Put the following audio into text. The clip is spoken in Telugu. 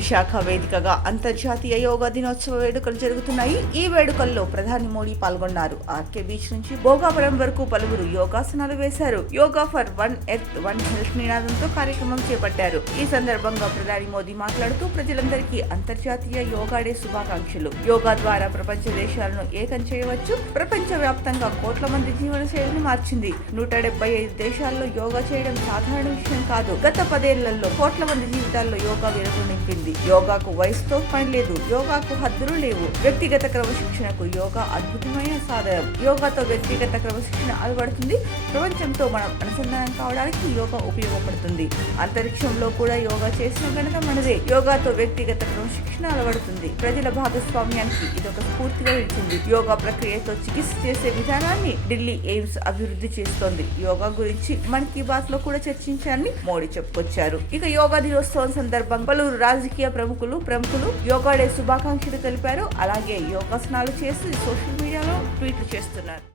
విశాఖ వేదికగా అంతర్జాతీయ యోగా దినోత్సవ వేడుకలు జరుగుతున్నాయి. ఈ వేడుకల్లో ప్రధాని మోడీ పాల్గొన్నారు. ఆర్కే బీచ్ నుంచి భోగాపురం వరకు పలువురు యోగాసనాలు వేశారు. Yoga for one earth one health నినాదంతో కార్యక్రమం చేపట్టారు. ఈ సందర్భంగా ప్రధాని మోదీ మాట్లాడుతూ ప్రజలందరికీ అంతర్జాతీయ యోగా డే శుభాకాంక్షలు. యోగా ద్వారా ప్రపంచ దేశాలను ఏకం చేయవచ్చు. ప్రపంచ వ్యాప్తంగా కోట్ల మంది జీవన శైలిని మార్చింది. 175 దేశాల్లో యోగా చేయడం సాధారణ విషయం కాదు. గత 10 ఏళ్లలో కోట్ల మంది జీవితాల్లో యోగా వెలుగు నింపింది. యోగాకు వయసుతో పని లేదు. యోగాకు హద్దులు లేవు. వ్యక్తిగత క్రమశిక్షణకు యోగా అద్భుతమైన సాధనం. యోగాతో వ్యక్తిగత క్రమశిక్షణ అలవడుతుంది. ప్రపంచంతో మనం అనుసంధానం కావడానికి యోగా ఉపయోగపడుతుంది. అంతరిక్షంలో కూడా యోగా చేసిన ఘనత మనదే. యోగాతో వ్యక్తిగత క్రమశిక్షణ అలవడుతుంది. ప్రజల భాగస్వామ్యానికి ఇదొక స్ఫూర్తిగా నిలిచింది. యోగా ప్రక్రియతో చికిత్స చేసే విధానాన్ని ఢిల్లీ ఎయిమ్స్ అభివృద్ధి చేస్తోంది. యోగా గురించి మన్ కీ బాత్ లో కూడా చర్చించారని మోడీ చెప్పుకొచ్చారు. ఇక యోగా దినోత్సవం సందర్భంగా పలువురు రాజకీయ ప్రముఖులు యోగా డే శుభాకాంక్షలు తెలిపారు. అలాగే యోగాసనాలు చేసి సోషల్ మీడియాలో ట్వీట్లు చేస్తున్నారు.